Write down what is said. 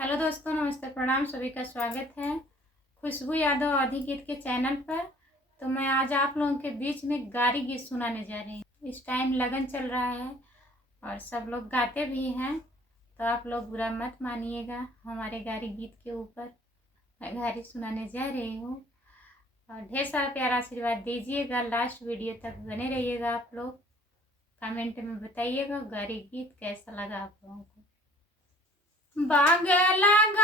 हेलो दोस्तों, नमस्ते, प्रणाम। सभी का स्वागत है खुशबू यादव आदि गीत के चैनल पर। तो मैं आज आप लोगों के बीच में गारी गीत सुनाने जा रही हूँ। इस टाइम लगन चल रहा है और सब लोग गाते भी हैं, तो आप लोग बुरा मत मानिएगा हमारे गारी गीत के ऊपर। मैं गारी सुनाने जा रही हूँ और ढेर सारा प्यारा आशीर्वाद दीजिएगा। लास्ट वीडियो तक बने रहिएगा। आप लोग कमेंट में बताइएगा गारी गीत कैसा लगा आप लोगों को। बाग लगा